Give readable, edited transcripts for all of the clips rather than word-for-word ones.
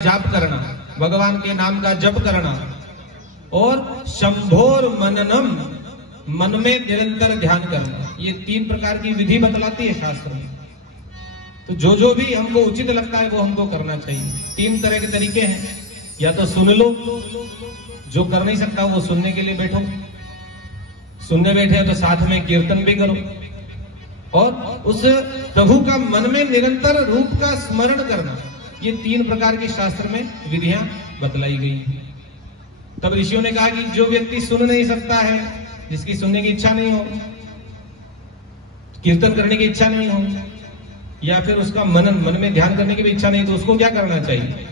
जाप करना, भगवान के नाम का जप करना और शंभोर मननम, मन में निरंतर ध्यान करना, ये 3 प्रकार की विधि बतलाती है शास्त्र में। तो जो भी हमको उचित लगता है वो हमको करना चाहिए। 3 तरह के तरीके हैं, या तो सुन लो, जो कर नहीं सकता वो सुनने के लिए बैठो, सुनने बैठे तो साथ में कीर्तन भी करो और उस प्रभु का मन में निरंतर रूप का स्मरण करना। ये 3 प्रकार की शास्त्र में विधियां बतलाई गई हैं। तब ऋषियों ने कहा कि जो व्यक्ति सुन नहीं सकता है, जिसकी सुनने की इच्छा नहीं हो, कीर्तन करने की इच्छा नहीं हो, या फिर उसका मन में ध्यान करने की भी इच्छा नहीं, तो उसको क्या करना चाहिए,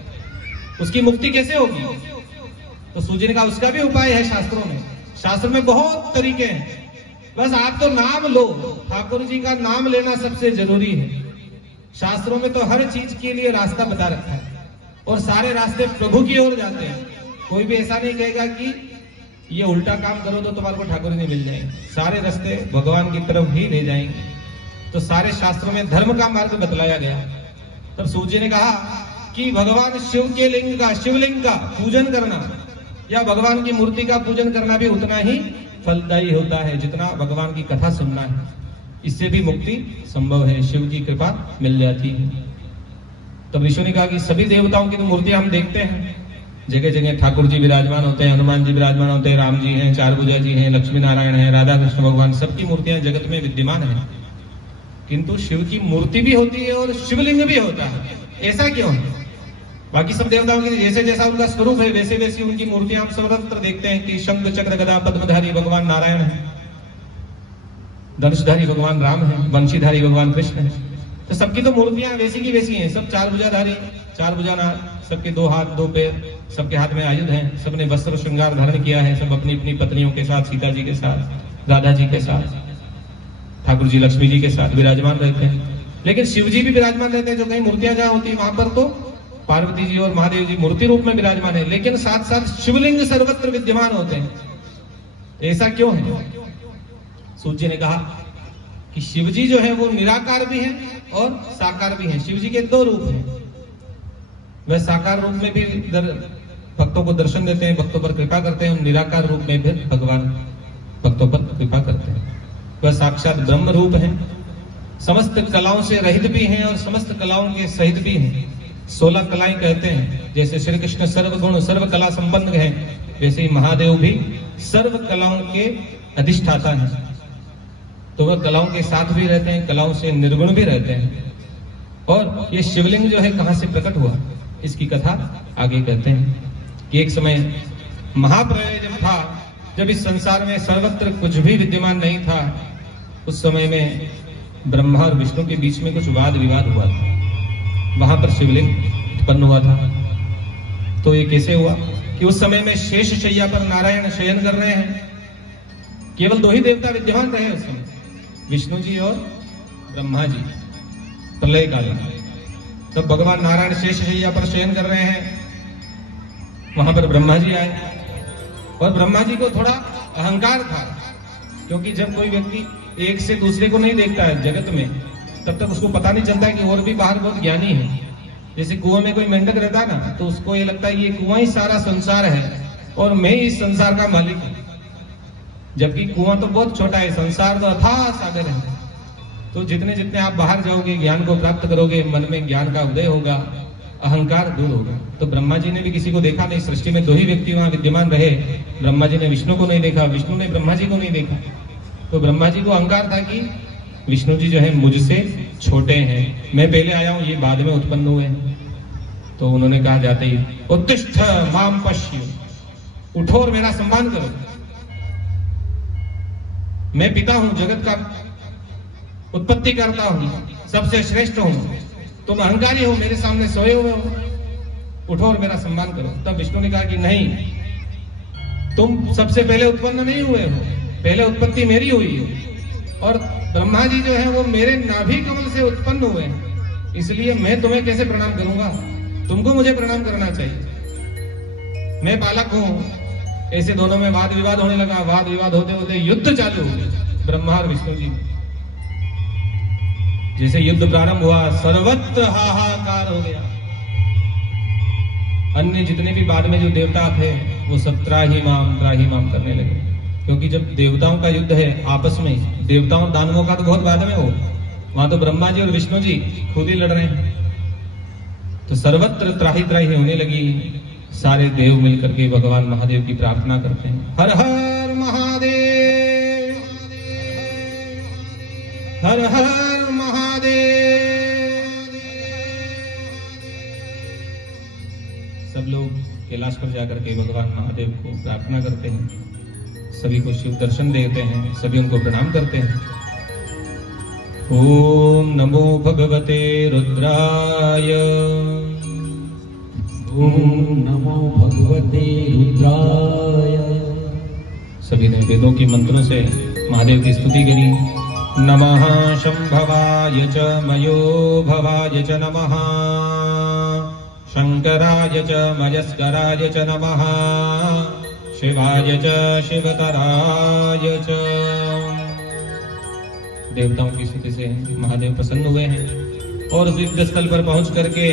उसकी मुक्ति कैसे होगी? तो सूजी ने कहा उसका भी उपाय है शास्त्रों में। शास्त्र में बहुत तरीके हैं, बस आप तो नाम लो, ठाकुर जी का नाम लेना सबसे जरूरी है। शास्त्रों में तो हर चीज के लिए रास्ता बता रखा है और सारे रास्ते प्रभु की ओर जाते हैं। कोई भी ऐसा नहीं कहेगा कि ये उल्टा काम करो तो तुम्हारे को ठाकुर जी मिल जाएंगे, सारे रास्ते भगवान की तरफ ही ले जाएंगे। तो सारे शास्त्रों में धर्म का मार्ग बतलाया गया। तब सूर्य ने कहा कि भगवान शिव के लिंग का, शिवलिंग का पूजन करना या भगवान की मूर्ति का पूजन करना भी उतना ही फलदायी होता है जितना भगवान की कथा सुनना है। इससे भी मुक्ति संभव है, शिव की कृपा मिल जाती है। तब ऋषि ने कहा कि सभी देवताओं की तो मूर्तियां हम देखते हैं, जगह जगह ठाकुर जी विराजमान होते हैं, हनुमान जी विराजमान होते हैं, राम जी हैं, 4 भुजा जी हैं, लक्ष्मी नारायण हैं, राधा कृष्ण भगवान, सबकी मूर्तियां जगत में विद्यमान है। किंतु शिव की मूर्ति भी होती है और शिवलिंग भी होता है। ऐसा क्यों है? बाकी सब देवताओं की जैसे जैसा उनका स्वरूप है वैसे वैसी उनकी मूर्तियां हम सर्वत्र देखते हैं कि शंख चक्र गदा पद्मधारी भगवान नारायण है, धनुषधारी भगवान राम है, वंशीधारी भगवान कृष्ण है। तो सबकी तो मूर्तियां वैसी की वैसी हैं, सब 4 भुजाधारी, 4 भुजानाथ, सबके 2 हाथ 2 पैर, सबके हाथ में आयुध हैं, सबने वस्त्र श्रृंगार धारण किया है, सब अपनी अपनी पत्नियों के साथ, सीता जी के साथ, राधा जी के साथ, ठाकुर जी लक्ष्मी जी के साथ विराजमान रहते हैं। लेकिन शिव जी भी विराजमान रहते हैं, जो कहीं मूर्तियां जहां होती है वहां पर तो पार्वती जी और महादेव जी मूर्ति रूप में विराजमान है, लेकिन साथ साथ शिवलिंग सर्वत्र विद्यमान होते हैं। ऐसा क्यों है? सूर्य ने कहा कि शिव जी जो है वो निराकार भी हैं और साकार भी हैं। शिव जी के 2 रूप हैं। वह साकार रूप में भी भक्तों को दर्शन देते हैं, भक्तों पर कृपा करते हैं, निराकार रूप में भी भगवान भक्तों पर कृपा करते हैं। वह साक्षात ब्रह्म रूप है, समस्त कलाओं से रहित भी हैं और समस्त कलाओं के सहित भी हैं। 16 कलाएं कहते हैं, जैसे श्री कृष्ण सर्वगुण सर्व कला संपन्न हैं, वैसे ही महादेव भी सर्व कलाओं के अधिष्ठाता हैं। तो वह कलाओं के साथ भी रहते हैं, कलाओं से निर्गुण भी रहते हैं। और ये शिवलिंग जो है कहां से प्रकट हुआ, इसकी कथा आगे कहते हैं कि एक समय महाप्रलय जब था, जब इस संसार में सर्वत्र कुछ भी विद्यमान नहीं था, उस समय में ब्रह्मा और विष्णु के बीच में कुछ वाद विवाद हुआ था। वहां पर शिवलिंग उत्पन्न हुआ था। तो ये कैसे हुआ कि उस समय में शेष शैया पर नारायण शयन कर रहे हैं। केवल 2 ही देवता विद्यमान रहे उस समय, विष्णु जी और ब्रह्मा जी, प्रलय काल में। तब भगवान नारायण शेष शैया पर शयन कर रहे हैं, वहां पर ब्रह्मा जी आए। और ब्रह्मा जी को थोड़ा अहंकार था, क्योंकि जब कोई व्यक्ति एक से दूसरे को नहीं देखता है जगत में, तब तक उसको पता नहीं चलता है कि और भी बाहर बहुत ज्ञानी है। जैसे कुआं में कोई मेंढक रहता है ना, तो उसको ये लगता है ये कुआं ही सारा संसार है और मैं ही इस संसार का मालिक हूं, जबकि कुआं तो बहुत छोटा है, संसार तो अथाह सागर है। तो जितने जितने आप बाहर जाओगे, ज्ञान को प्राप्त करोगे, मन में ज्ञान का उदय होगा, अहंकार दूर होगा। तो ब्रह्मा जी ने भी किसी को देखा नहीं, सृष्टि में 2 ही व्यक्ति वहां विद्यमान रहे। ब्रह्मा जी ने विष्णु को नहीं देखा, विष्णु ने ब्रह्मा जी को नहीं देखा। तो ब्रह्मा जी को अहंकार था कि विष्णु जी जो है मुझसे छोटे हैं, मैं पहले आया हूं, ये बाद में उत्पन्न हुए हैं। तो उन्होंने कहा जाते ही, उत्तिष्ठ माम पश्य, उठो और मेरा सम्मान करो, मैं पिता हूं, जगत का उत्पत्ति करता हूं, सबसे श्रेष्ठ हूं, तुम अहंकारी हो, मेरे सामने सोए हुए हो, उठो और मेरा सम्मान करो। तब विष्णु ने कहा कि नहीं, तुम सबसे पहले उत्पन्न नहीं हुए हो, पहले उत्पत्ति मेरी हुई है। और ब्रह्मा जी जो है वो मेरे नाभि कमल से उत्पन्न हुए हैं, इसलिए मैं तुम्हें कैसे प्रणाम करूंगा, तुमको मुझे प्रणाम करना चाहिए, मैं बालक हूं। ऐसे दोनों में वाद विवाद होने लगा। वाद विवाद होते होते युद्ध चालू हो गया ब्रह्मा और विष्णु जी। जैसे युद्ध प्रारंभ हुआ, सर्वत्र हाहाकार हो गया। अन्य जितने भी बाद में जो देवता थे वो सब त्राही माम करने लगे, क्योंकि जब देवताओं का युद्ध है आपस में, देवताओं दानवों का तो बहुत बाद में हो, वहां तो ब्रह्मा जी और विष्णु जी खुद ही लड़ रहे हैं। तो सर्वत्र त्राही त्राही होने लगी। सारे देव मिलकर के भगवान महादेव की प्रार्थना करते हैं, हर हर महादेव, हर हर महादेव। सब लोग कैलाश पर जाकर के भगवान महादेव को प्रार्थना करते हैं, सभी को शिव दर्शन देते हैं, सभी उनको प्रणाम करते हैं। ओम नमो भगवते रुद्राय, ओम नमो भगवते रुद्राय। सभी ने वेदों के मंत्रों से महादेव की स्तुति करी। नमः शंभवाय च मयो भवाय च नमः, शंकराय च मयस्कराय च नमः, शिवाय च शिवतराय च। देवताओं की स्तुति से महादेव प्रसन्न हुए हैं और उस युद्ध स्थल पर पहुंच करके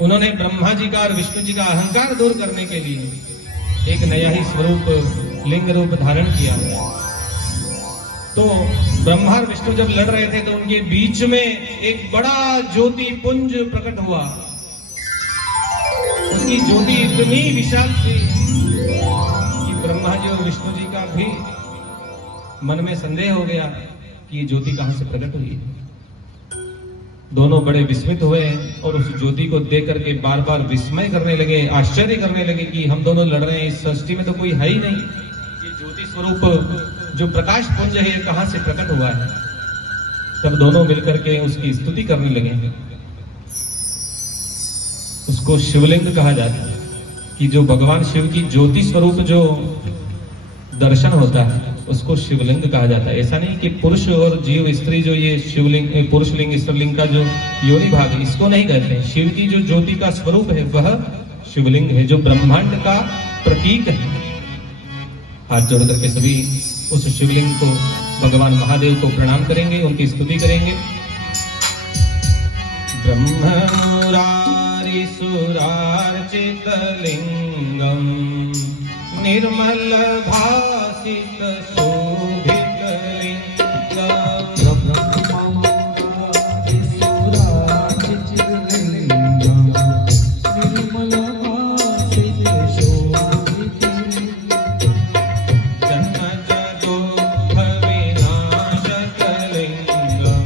उन्होंने ब्रह्मा जी का और विष्णु जी का अहंकार दूर करने के लिए एक नया ही स्वरूप लिंग रूप धारण किया। तो ब्रह्मा और विष्णु जब लड़ रहे थे तो उनके बीच में एक बड़ा ज्योति पुंज प्रकट हुआ। उसकी ज्योति इतनी विशाल थी कि ब्रह्मा जी और विष्णु जी का भी मन में संदेह हो गया कि ये ज्योति कहां से प्रकट हुई है। दोनों बड़े विस्मित हुए और उस ज्योति को देख करके बार बार विस्मय करने लगे, आश्चर्य करने लगे कि हम दोनों लड़ रहे हैं, इस सृष्टि में तो कोई है ही नहीं, ये ज्योति स्वरूप जो प्रकाश पुंज है ये कहां से प्रकट हुआ है। तब दोनों मिलकर के उसकी स्तुति करने लगे। उसको शिवलिंग कहा जाता है कि जो भगवान शिव की ज्योति स्वरूप जो दर्शन होता है उसको शिवलिंग कहा जाता है। ऐसा नहीं कि पुरुष और जीव स्त्री जो ये शिवलिंग, पुरुष लिंग स्त्रीलिंग का जो योनि भाग है इसको नहीं कहते हैं। शिव की जो ज्योति का स्वरूप है वह शिवलिंग है, जो ब्रह्मांड का प्रतीक है। हाथ जोड़ करके सभी उस शिवलिंग को, भगवान महादेव को प्रणाम करेंगे, उनकी स्तुति करेंगे। ब्रह्ममुरारी सुरार्चित लिंगम निर्मल भासित शोभित लिंगम, ब्रह्ममुरारी सुरार्चित लिंगम निर्मल भासित शोभित लिंगम,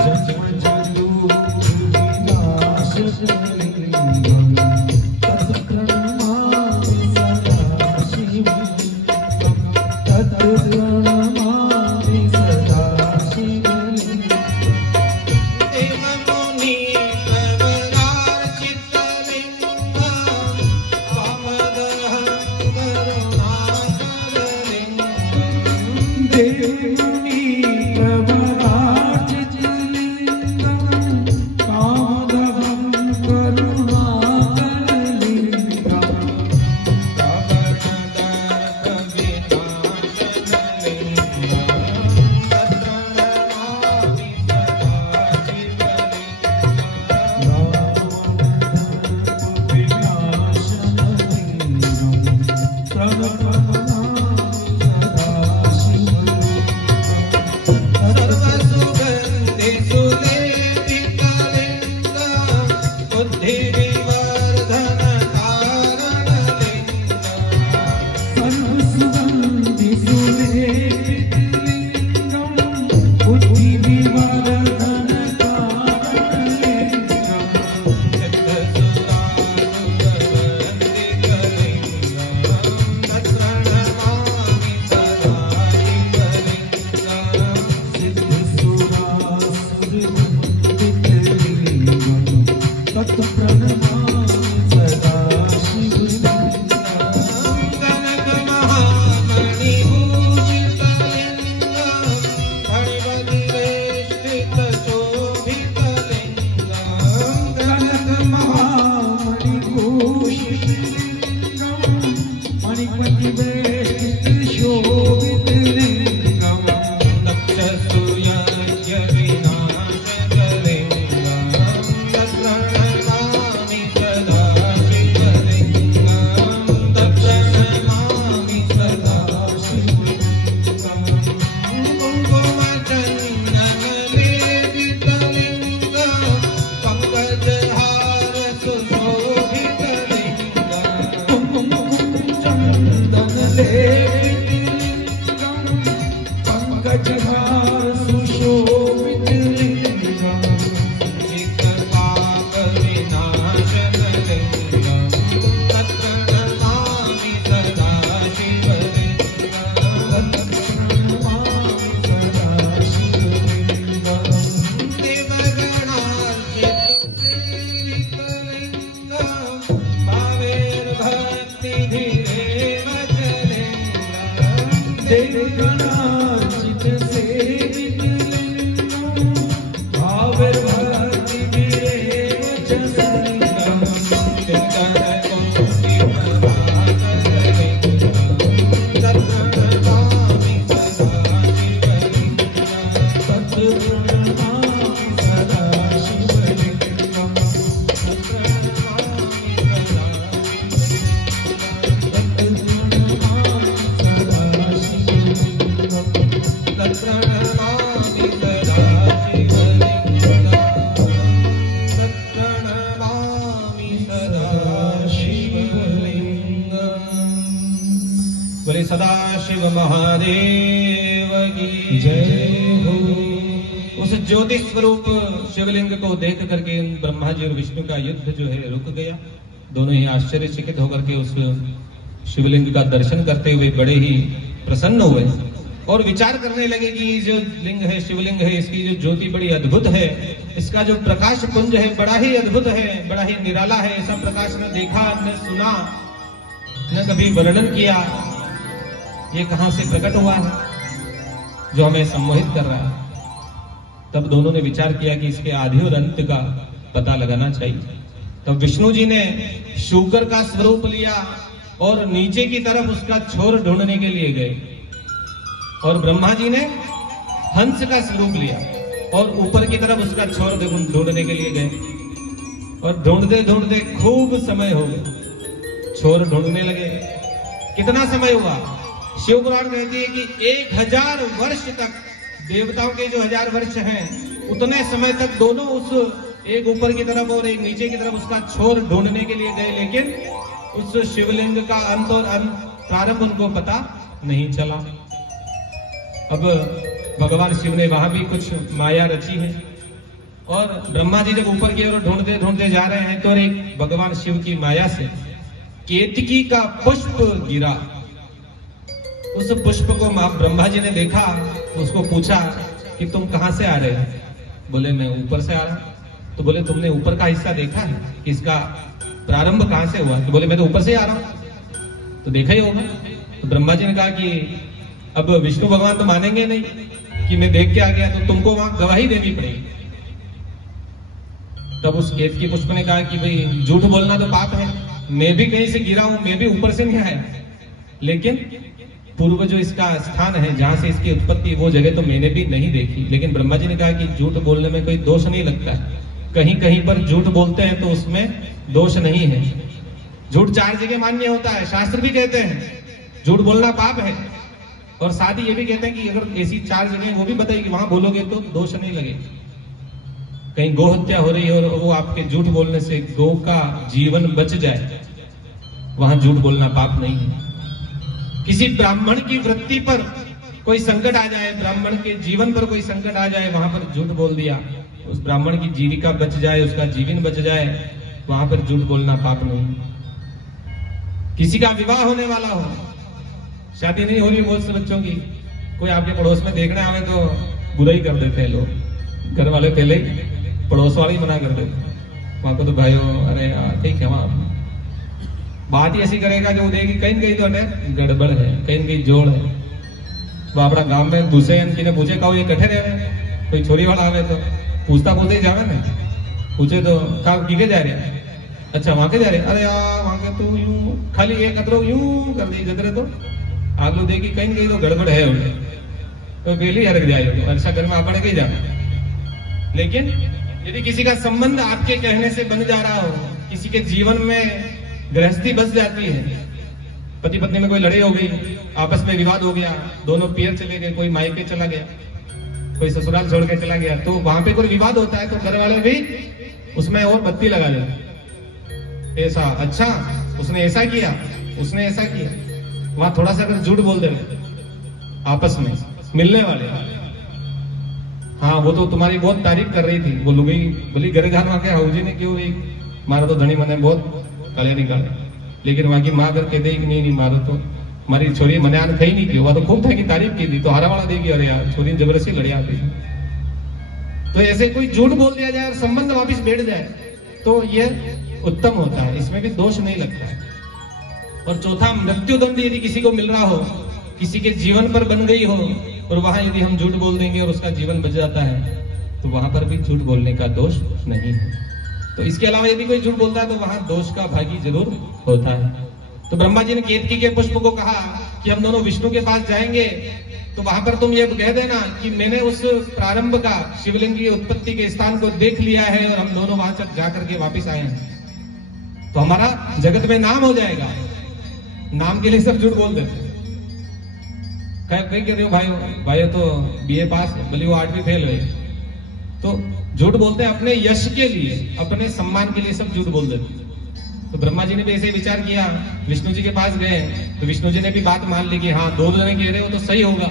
जन्म दुःख विनाशक लिंगम तत्प्रणमामि सदा शिवलिंगम, तत्प्रणमामि सदा शिवलिंगम। सदाशिव महादेव की जय हो। उस ज्योति स्वरूप शिवलिंग को देख करके ब्रह्मा जी और विष्णु का युद्ध जो है रुक गया। दोनों ही आश्चर्यचकित होकर के उस शिवलिंग का दर्शन करते हुए बड़े ही प्रसन्न हुए और विचार करने लगे कि जो लिंग है, शिवलिंग है, इसकी जो ज्योति बड़ी अद्भुत है, इसका जो प्रकाश पुंज है बड़ा ही अद्भुत है, बड़ा ही निराला है। ऐसा प्रकाश न देखा, न सुना, न कभी वर्णन किया। ये कहां से प्रकट हुआ है जो हमें सम्मोहित कर रहा है? तब दोनों ने विचार किया कि इसके आदि और अंत का पता लगाना चाहिए। तब विष्णु जी ने शूकर का स्वरूप लिया और नीचे की तरफ उसका छोर ढूंढने के लिए गए, और ब्रह्मा जी ने हंस का स्वरूप लिया और ऊपर की तरफ उसका छोर ढूंढने के लिए गए। और ढूंढते ढूंढते खूब समय हो गया, छोर ढूंढने लगे। कितना समय हुआ? शिव पुराण कहती है कि 1000 वर्ष तक, देवताओं के जो 1000 वर्ष हैं, उतने समय तक दोनों उस एक ऊपर की तरफ और एक नीचे की तरफ उसका छोर ढूंढने के लिए गए, लेकिन उस शिवलिंग का अंत और प्रारंभ उनको पता नहीं चला। अब भगवान शिव ने वहां भी कुछ माया रची है, और ब्रह्मा जी जब ऊपर की ओर ढूंढते ढूंढते जा रहे हैं तो एक भगवान शिव की माया से केतकी का पुष्प गिरा। उस पुष्प को ब्रह्मा जी ने देखा तो उसको पूछा कि तुम कहां से आ रहे हो? बोले मैं ऊपर से आ रहा। तो बोले तुमने ऊपर का हिस्सा देखा है कि इसका प्रारंभ कहां से हुआ? तो बोले मैं तो ऊपर से आ रहा हूं। तो देखा ही होगा। तो ब्रह्मा जी ने कहा कि अब विष्णु भगवान तो मानेंगे नहीं कि मैं देख के आ गया, तो तुमको वहां गवाही देनी पड़ेगी। तब उस केतकी पुष्प ने कहा कि भाई झूठ बोलना तो पाप है, मैं भी कहीं से गिरा हूं, मैं भी ऊपर से नहीं आया, लेकिन पूर्व जो इसका स्थान है जहां से इसकी उत्पत्ति, वो जगह तो मैंने भी नहीं देखी। लेकिन ब्रह्मा जी ने कहा कि झूठ बोलने में कोई दोष नहीं लगता है, कहीं कहीं पर झूठ बोलते हैं तो उसमें दोष नहीं है। झूठ 4 जगह मान्य होता है, शास्त्र भी कहते हैं झूठ बोलना पाप है, और साथ ही ये भी कहते हैं कि अगर ऐसी 4 जगह वो भी बताइए कि वहां बोलोगे तो दोष नहीं लगे। कहीं गौ हत्या हो रही है और वो आपके झूठ बोलने से गौ का जीवन बच जाए, वहां झूठ बोलना पाप नहीं है। किसी ब्राह्मण की वृत्ति पर कोई संकट आ जाए, ब्राह्मण के जीवन पर कोई संकट आ जाए, वहां पर झूठ बोल दिया, उस ब्राह्मण की जीविका बच जाए, उसका जीवन बच जाए, वहां पर झूठ बोलना पाप नहीं। किसी का विवाह होने वाला हो, शादी नहीं हो रही बहुत से बच्चों की, कोई आपके पड़ोस में देखने आवे तो बुरा ही कर देते हैं लोग, घर वाले पहले ही पड़ोस वाले ही मना कर देते। वहां को तो भाइयों अरे यार ठीक है, वहां बात ही ऐसी करेगा जो देगी कहीं तो गड़बड़ है, कहीं जोड़ है। वो अपना गांव में दूसरे ने पूछे कहो ये कठे रहे, कोई छोरी वाला आवे तो पूछता ही जावे ना, पूछे तो कहा किके जा रहे? अच्छा वहां के जा रहे? अरे यार वहां के तो यूं खाली एक कतरो यूं कर दी जतरे तो आग लो देगी कहीं तो गड़बड़ है उन्हें, तो पहले हरक जाए तो अच्छा घर में आपने कहीं जाना। लेकिन यदि किसी का संबंध आपके कहने से बन जा रहा हो, किसी के जीवन में गृहस्थी बस जाती है, पति पत्नी में कोई लड़ाई हो गई, आपस में विवाद हो गया, दोनों पियर चले गए, कोई मायके चला गया, कोई ससुराल छोड़ के चला गया, तो वहां पे कोई विवाद होता है तो घर वाले भी उसमें और बत्ती लगा देते। ऐसा अच्छा उसने ऐसा किया, उसने ऐसा किया, वहां थोड़ा सा अगर झूठ बोल देना आपस में मिलने वाले, हाँ वो तो तुम्हारी बहुत तारीफ कर रही थी, वो लुगई बोली गरे घर वहां के हाउजी ने क्यों मारा तो धनी मने बहुत काले निकाले, लेकिन वहां की माँ करके देगी नहीं मारो तो हमारी छोरी मने आन खाई नहीं की, वह तो खूब की तारीफ की थी, तो हारा वाला देगी अरे यार छोरी जबरदस्ती लड़ी आती। तो ऐसे कोई झूठ बोल दिया जाए और संबंध वापिस बैठ जाए तो यह उत्तम होता है, इसमें भी दोष नहीं लगता है। और चौथा, मृत्युदंड यदि किसी को मिल रहा हो, किसी के जीवन पर बन गई हो, और वहां यदि हम झूठ बोल देंगे और उसका जीवन बच जाता है तो वहां पर भी झूठ बोलने का दोष नहीं है। तो इसके अलावा यदि कोई झूठ बोलता है तो वहां दोष का भागी जरूर होता है। तो ब्रह्मा जी ने केतकी के पुष्प को कहा कि हम दोनों विष्णु के पास जाएंगे, तो वहां पर तुम ये कह देना कि मैंने उस प्रारंभ का शिवलिंग की उत्पत्ति के स्थान को देख लिया है और हम दोनों वहां तक जाकर के वापिस आए हैं, तो हमारा जगत में नाम हो जाएगा। नाम के लिए सब झूठ बोल देते, कह रहे हो भाई तो बीए पास है, भले वो 8वीं फेल हुए, तो झूठ बोलते हैं अपने यश के लिए, अपने सम्मान के लिए सब झूठ बोल देते। तो ब्रह्मा जी ने भी ऐसे विचार किया, विष्णु जी के पास गए तो विष्णु जी ने भी बात मान ली कि हाँ 2 जने कह रहे हो तो सही होगा,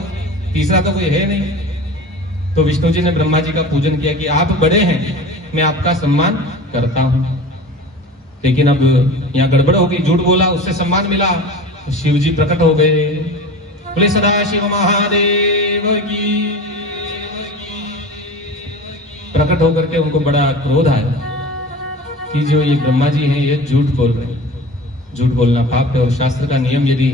तीसरा तो कोई है नहीं। तो विष्णु जी ने ब्रह्मा जी का पूजन किया कि आप बड़े हैं, मैं आपका सम्मान करता हूं। लेकिन अब यहाँ गड़बड़ हो गई, झूठ बोला, उससे सम्मान मिला, तो शिव जी प्रकट हो गए। बोले सदाशिव महादेव की। प्रकट होकर के उनको बड़ा क्रोध आया कि जो ये ब्रह्मा जी हैं ये झूठ बोल रहे हैं। झूठ बोलना पाप है और शास्त्र का नियम, यदि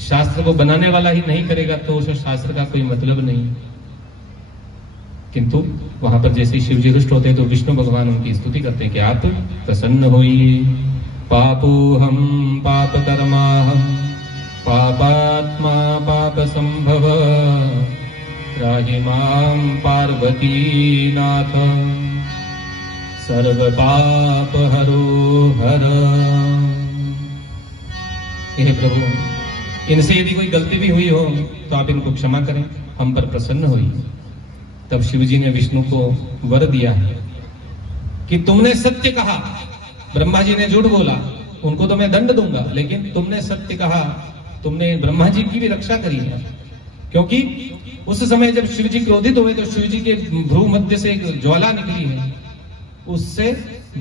शास्त्र को बनाने वाला ही नहीं करेगा तो उस शास्त्र का कोई मतलब नहीं। किंतु वहां पर जैसे शिव जी रुष्ट होते हैं तो विष्णु भगवान उनकी स्तुति करते हैं कि आप प्रसन्न होइए। पापोहम पाप कर्माहम पापात्मा पाप संभव राहि मां पार्वती नाथ सर्व पाप हरो हर। हे प्रभु, इनसे यदि कोई गलती भी हुई हो तो आप इनको क्षमा करें, हम पर प्रसन्न होइए। तब शिव जी ने विष्णु को वर दिया है कि तुमने सत्य कहा, ब्रह्मा जी ने झूठ बोला, उनको तो मैं दंड दूंगा, लेकिन तुमने सत्य कहा, तुमने ब्रह्मा जी की भी रक्षा करी है। क्योंकि उस समय जब शिव जी क्रोधित हुए तो शिव जी के भ्रू मध्य से एक ज्वाला निकली है, उससे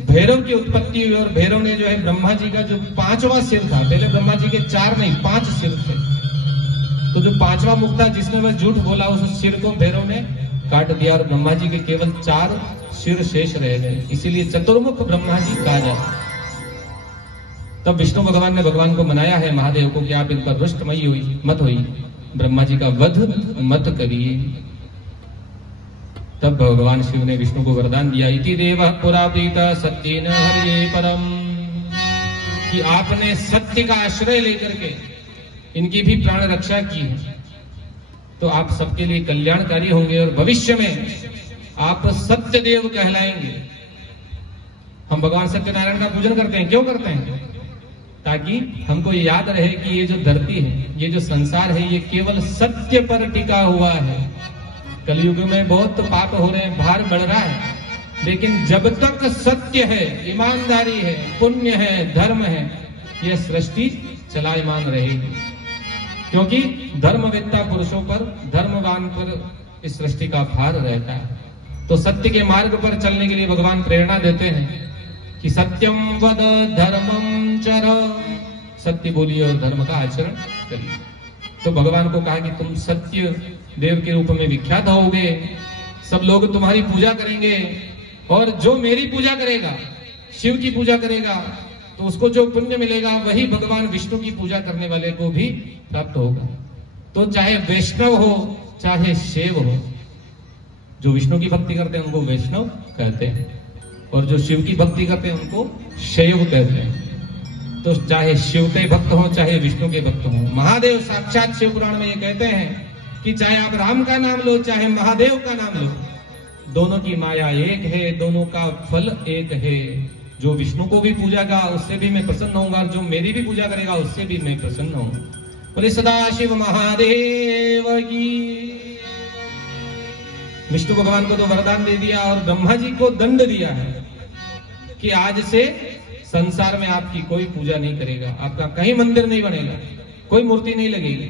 भैरव की उत्पत्ति हुई और भैरव ने जो है ब्रह्मा जी का जो 5वां सिर था, पहले ब्रह्मा जी के 4 नहीं 5 सिर थे, तो जो 5वां मुख था जिसमें वह झूठ बोला उस सिर को भैरव ने काट दिया और ब्रह्मा जी के केवल 4 सिर शेष रह गए, इसीलिए चतुर्मुख ब्रह्मा जी कहा जाता। तब विष्णु भगवान ने भगवान को मनाया है महादेव को कि आप इन पर रुष्ट मत होइए, ब्रह्मा जी का वध मत करिए। तब भगवान शिव ने विष्णु को वरदान दिया, इति देवः पुरा प्रीता सत्येन हरिये परम, कि आपने सत्य का आश्रय लेकर के इनकी भी प्राण रक्षा की है तो आप सबके लिए कल्याणकारी होंगे और भविष्य में आप सत्य देव कहलाएंगे। हम भगवान सत्यनारायण का पूजन करते हैं, क्यों करते हैं? ताकि हमको याद रहे कि ये जो धरती है, ये जो संसार है, ये केवल सत्य पर टिका हुआ है। कलयुग में बहुत पाप हो रहे हैं, भार बढ़ रहा है, लेकिन जब तक सत्य है, ईमानदारी है, पुण्य है, धर्म है, यह सृष्टि चलायमान रहेगी। क्योंकि धर्मवेत्ता पुरुषों पर, धर्मवान पर इस सृष्टि का भार रहता है। तो सत्य के मार्ग पर चलने के लिए भगवान प्रेरणा देते हैं कि सत्यम वद धर्मम चर, सत्य बोलिए और धर्म का आचरण करिए। तो भगवान को कहा कि तुम सत्य देव के रूप में विख्यात होगे, सब लोग तुम्हारी पूजा करेंगे, और जो मेरी पूजा करेगा, शिव की पूजा करेगा, तो उसको जो पुण्य मिलेगा वही भगवान विष्णु की पूजा करने वाले को भी प्राप्त होगा। तो चाहे वैष्णव हो चाहे शैव हो, जो विष्णु की भक्ति करते हैं उनको वैष्णव कहते हैं, और जो शिव की भक्ति करते हैं उनको शैव कहते हैं। तो चाहे शिव के भक्त हो चाहे विष्णु के भक्त हो, महादेव साक्षात शिव पुराण में ये कहते हैं कि चाहे आप राम का नाम लो चाहे महादेव का नाम लो, दोनों की माया एक है, दोनों का फल एक है। जो विष्णु को भी पूजागा उससे भी मैं प्रसन्न होऊंगा, और जो मेरी भी पूजा करेगा उससे भी मैं प्रसन्न हूँ। बोले सदाशिव महादेव की। विष्णु भगवान को तो वरदान दे दिया और ब्रह्मा जी को दंड दिया है कि आज से संसार में आपकी कोई पूजा नहीं करेगा, आपका कहीं मंदिर नहीं बनेगा, कोई मूर्ति नहीं लगेगी।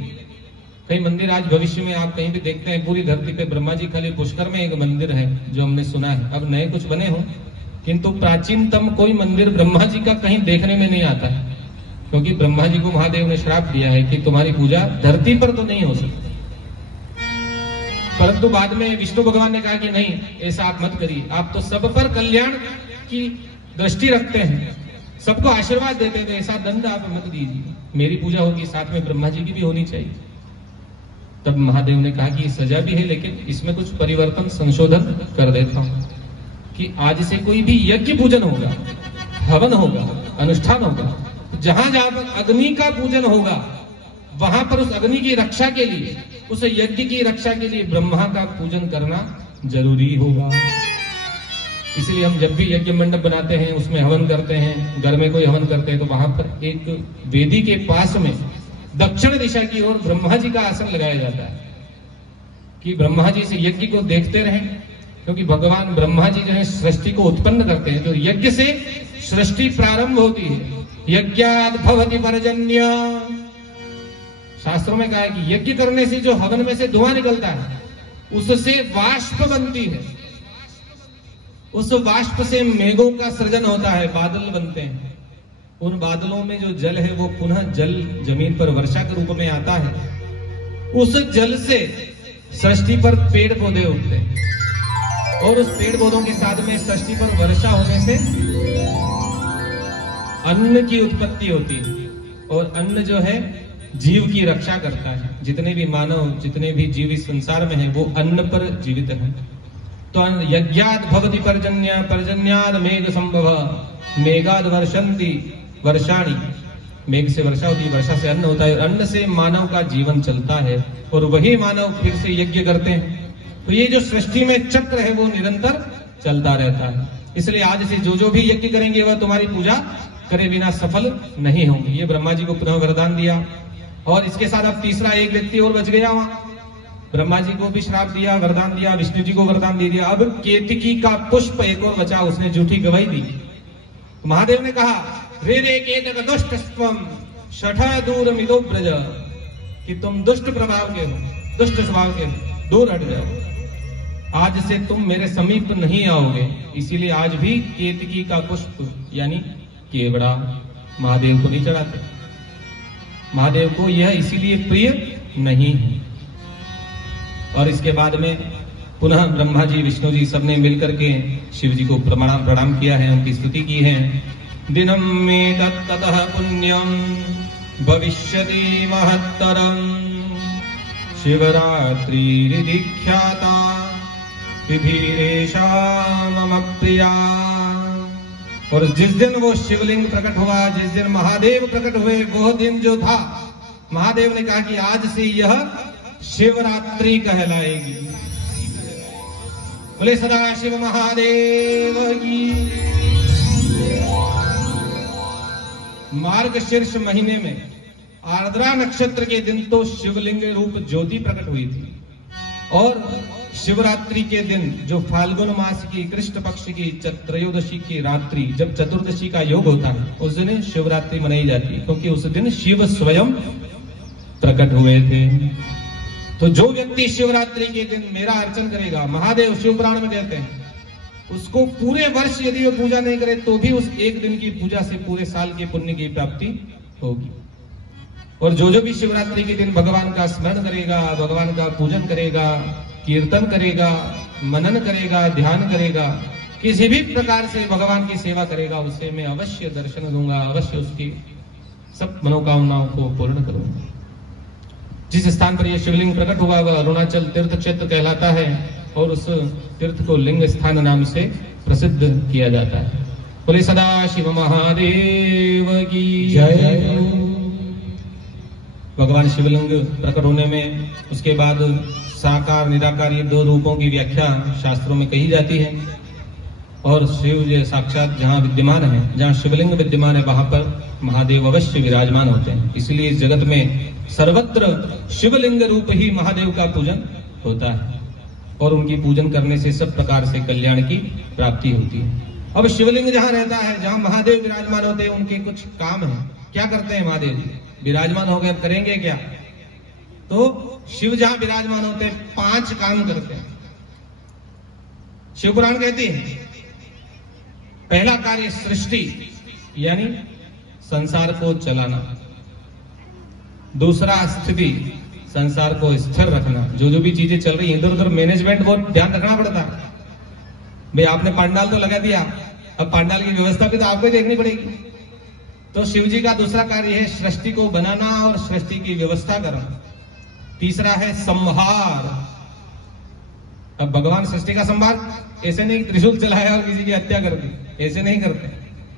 कई मंदिर आज भविष्य में आप कहीं भी देखते हैं, पूरी धरती पे ब्रह्मा जी खाली पुष्कर में एक मंदिर है जो हमने सुना है, अब नए कुछ बने हो, किंतु प्राचीनतम कोई मंदिर ब्रह्मा जी का कहीं देखने में नहीं आता है, क्योंकि ब्रह्मा जी को महादेव ने श्राप दिया है कि तुम्हारी पूजा धरती पर तो नहीं हो सकती। परंतु बाद में विष्णु भगवान ने कहा कि नहीं, ऐसा आप मत करिए, आप तो सब पर कल्याण की दृष्टि रखते हैं, सबको आशीर्वाद देते हैं, ऐसा दंड आप मत दीजिए, मेरी पूजा होगी साथ में ब्रह्मा जी की भी होनी चाहिए। तब महादेव ने कहा कि सजा भी है, लेकिन इसमें कुछ परिवर्तन संशोधन कर देता हूं कि आज से कोई भी यज्ञ पूजन होगा, हवन होगा, अनुष्ठान होगा, जहां जहां पर अग्नि का पूजन होगा वहां पर उस अग्नि की रक्षा के लिए, उस यज्ञ की रक्षा के लिए ब्रह्मा का पूजन करना जरूरी होगा। इसलिए हम जब भी यज्ञ मंडप बनाते हैं, उसमें हवन करते हैं, घर में कोई हवन करते हैं, तो वहां पर एक वेदी के पास में दक्षिण दिशा की ओर ब्रह्मा जी का आसन लगाया जाता है कि ब्रह्मा जी से यज्ञ को देखते रहें, क्योंकि भगवान ब्रह्मा जी जो है सृष्टि को उत्पन्न करते हैं। तो यज्ञ से सृष्टि प्रारंभ होती है, यज्ञात् भवति पर्जन्य। शास्त्रों में कहा है कि यज्ञ करने से जो हवन में से धुआं निकलता है उससे वाष्प बनती है, उस वाष्प से मेघों का सृजन होता है, बादल बनते हैं। उन बादलों में जो जल है वो पुनः जल जमीन पर वर्षा के रूप में आता है। उस जल से सृष्टि पर पेड़ पौधे उगते हैं और उस पेड़ पौधों के साथ में सृष्टि पर वर्षा होने से अन्न की उत्पत्ति होती है और अन्न जो है जीव की रक्षा करता है। जितने भी मानव, जितने भी जीव इस संसार में हैं वो अन्न पर जीवित हैं। तो यज्ञात् भवति पर्जन्य, पर्जन्यात् मेघ संभव, मेघात् वर्षन्ति वर्षाणि। मेघ से वर्षा होती है, वर्षा से अन्न होता है और अन्न से मानव का जीवन चलता है और वही मानव फिर से यज्ञ करते हैं। तो ये जो सृष्टि में चक्र है वो निरंतर चलता रहता है। इसलिए आज से जो भी यज्ञ करेंगे वह तुम्हारी पूजा करे बिना सफल नहीं होंगे। ये ब्रह्मा जी को पुनः वरदान दिया। और इसके साथ अब तीसरा एक व्यक्ति और बच गया वहां। ब्रह्मा जी को भी श्राप दिया, वरदान दिया, विष्णु जी को वरदान दे दिया। अब केतकी का पुष्प एक और बचा, उसने झूठी गवाही दी। महादेव ने कहा, रे रे केतक दुष्टस्त्वम शठा दूर मिलो ब्रज, कि तुम दुष्ट प्रभाव के हो, दुष्ट स्वभाव के हो, दूर हट जाओ। आज से तुम मेरे समीप नहीं आओगे। इसीलिए आज भी केतकी का पुष्प यानी केवड़ा महादेव को नहीं चढ़ाते। महादेव को यह इसीलिए प्रिय नहीं है। और इसके बाद में पुनः ब्रह्मा जी, विष्णु जी सबने मिलकर के शिव जी को प्रणाम किया है, उनकी स्तुति की है। दिनम में ततः पुण्यम भविष्यति महत्तरम शिवरात्रि ख्याता तिथिरेषा मम प्रिया। और जिस दिन वो शिवलिंग प्रकट हुआ, जिस दिन महादेव प्रकट हुए, वह दिन जो था, महादेव ने कहा कि आज से यह शिवरात्रि कहलाएगी। बोले सदाशिव महादेव की। मार्गशीर्ष महीने में आर्द्रा नक्षत्र के दिन तो शिवलिंग रूप ज्योति प्रकट हुई थी और शिवरात्रि के दिन जो फाल्गुन मास की कृष्ण पक्ष की त्रयोदशी की रात्रि, जब चतुर्दशी का योग होता है, उस दिन शिवरात्रि मनाई जाती है, क्योंकि उस दिन शिव स्वयं प्रकट हुए थे। तो जो व्यक्ति शिवरात्रि के दिन मेरा अर्चन करेगा, महादेव शिव पुराण में कहते हैं, उसको पूरे वर्ष यदि वो पूजा नहीं करे तो भी उस एक दिन की पूजा से पूरे साल के पुण्य की प्राप्ति होगी। और जो भी शिवरात्रि के दिन भगवान का स्मरण करेगा, भगवान का पूजन करेगा, कीर्तन करेगा, मनन करेगा, ध्यान करेगा, किसी भी प्रकार से भगवान की सेवा करेगा, उसे मैं अवश्य दर्शन दूंगा, अवश्य उसकी सब मनोकामनाओं को पूर्ण करूंगा। जिस स्थान पर यह शिवलिंग प्रकट हुआ वह अरुणाचल तीर्थ क्षेत्र कहलाता है और उस तीर्थ को लिंग स्थान नाम से प्रसिद्ध किया जाता है। बोले सदाशिव महादेव की जय। भगवान शिवलिंग प्रकट होने में उसके बाद साकार निराकार ये दो रूपों की व्याख्या शास्त्रों में कही जाती है। और शिव जो साक्षात जहाँ विद्यमान है, जहाँ शिवलिंग विद्यमान है, वहां पर महादेव अवश्य विराजमान होते हैं। इसलिए इस जगत में सर्वत्र शिवलिंग रूप ही महादेव का पूजन होता है और उनकी पूजन करने से सब प्रकार से कल्याण की प्राप्ति होती है। अब शिवलिंग जहाँ रहता है, जहाँ महादेव विराजमान होते हैं, उनके कुछ काम है। क्या करते हैं महादेव जी? विराजमान हो गए, अब करेंगे क्या? तो शिव जहां विराजमान होते हैं 5 काम करते हैं। शिव पुराण कहती है पहला कार्य सृष्टि यानी संसार को चलाना, दूसरा स्थिति संसार को स्थिर रखना, जो भी चीजें चल रही है इधर उधर मैनेजमेंट बहुत ध्यान रखना पड़ता है। भाई आपने पंडाल तो लगा दिया, अब पंडाल की व्यवस्था भी तो आपको ही देखनी पड़ेगी। तो शिव जी का दूसरा कार्य है सृष्टि को बनाना और सृष्टि की व्यवस्था करना। तीसरा है संहार। अब भगवान सृष्टि का संहार ऐसे नहीं त्रिशूल चलाया और किसी की हत्या कर दी, ऐसे नहीं करते।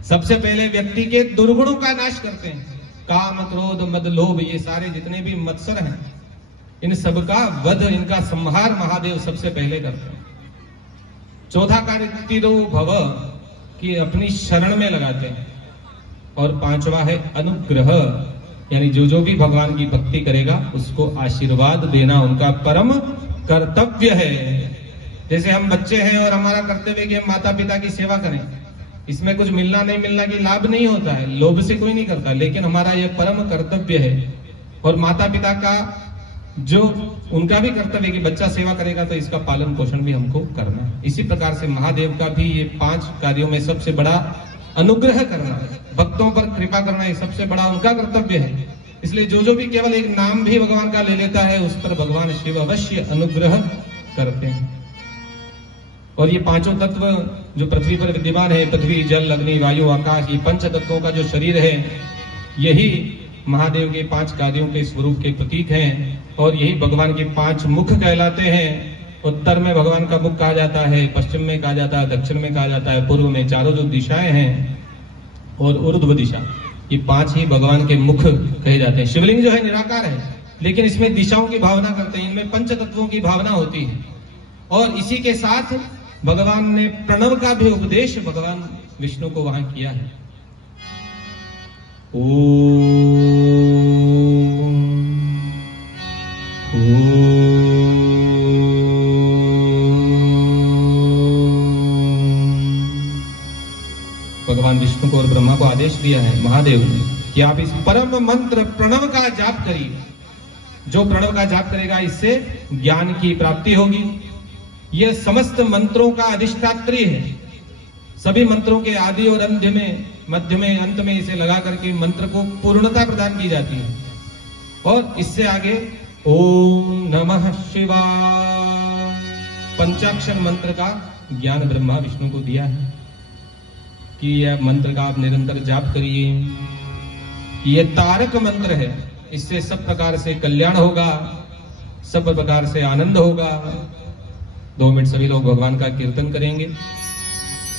सबसे पहले व्यक्ति के दुर्गुणों का नाश करते हैं। काम, क्रोध, मद, लोभ, ये सारे जितने भी मत्सर हैं, इन सबका वध, इनका संहार महादेव सबसे पहले करते हैं। चौथा कार्य तिरो भव की अपनी शरण में लगाते हैं। और पांचवा है अनुग्रह, यानी जो भी भगवान की भक्ति करेगा उसको आशीर्वाद देना उनका परम कर्तव्य है। जैसे हम बच्चे हैं और हमारा कर्तव्य है कि हम माता पिता की सेवा करें, इसमें कुछ मिलना नहीं मिलना की लाभ नहीं होता है, लोभ से कोई नहीं करता, लेकिन हमारा यह परम कर्तव्य है। और माता पिता का जो उनका भी कर्तव्य है कि बच्चा सेवा करेगा तो इसका पालन पोषण भी हमको करना है। इसी प्रकार से महादेव का भी ये 5 कार्यों में सबसे बड़ा अनुग्रह करना है, भक्तों पर कृपा करना, ये सबसे बड़ा उनका कर्तव्य है। इसलिए जो भी केवल एक नाम भी भगवान का ले लेता है उस पर भगवान शिव अवश्य अनुग्रह करते हैं। और ये 5 तत्व जो पृथ्वी पर विद्यमान है, पृथ्वी जल अग्नि वायु आकाश, ये 5 तत्वों का जो शरीर है, यही महादेव के 5 कार्यों के स्वरूप के प्रतीक हैं। और यही भगवान के 5 मुख कहलाते हैं। उत्तर में भगवान का मुख कहा जाता है, पश्चिम में कहा जाता है, दक्षिण में कहा जाता है, पूर्व में, चारों जो दिशाएं हैं और ऊर्ध्व दिशा, ये 5 ही भगवान के मुख कहे जाते हैं। शिवलिंग जो है निराकार है, लेकिन इसमें दिशाओं की भावना करते हैं, इनमें 5 तत्वों की भावना होती है। और इसी के साथ भगवान ने प्रणव का भी उपदेश भगवान विष्णु को वहां किया है। भगवान विष्णु को और ब्रह्मा को आदेश दिया है महादेव कि आप इस परम मंत्र प्रणव का जाप करिए। जो प्रणव का जाप करेगा इससे ज्ञान की प्राप्ति होगी। यह समस्त मंत्रों का अधिष्ठात्री है। सभी मंत्रों के आदि और अंत में, मध्य में, अंत में इसे लगा करके मंत्र को पूर्णता प्रदान की जाती है। और इससे आगे ओम नमः शिवाय पंचाक्षर मंत्र का ज्ञान ब्रह्मा विष्णु को दिया है कि यह मंत्र का आप निरंतर जाप करिए। यह तारक मंत्र है, इससे सब प्रकार से कल्याण होगा, सब प्रकार से आनंद होगा। 2 मिनट सभी लोग भगवान का कीर्तन करेंगे।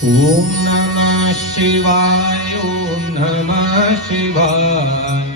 ओम नमः शिवाय, ओम नमः शिवाय,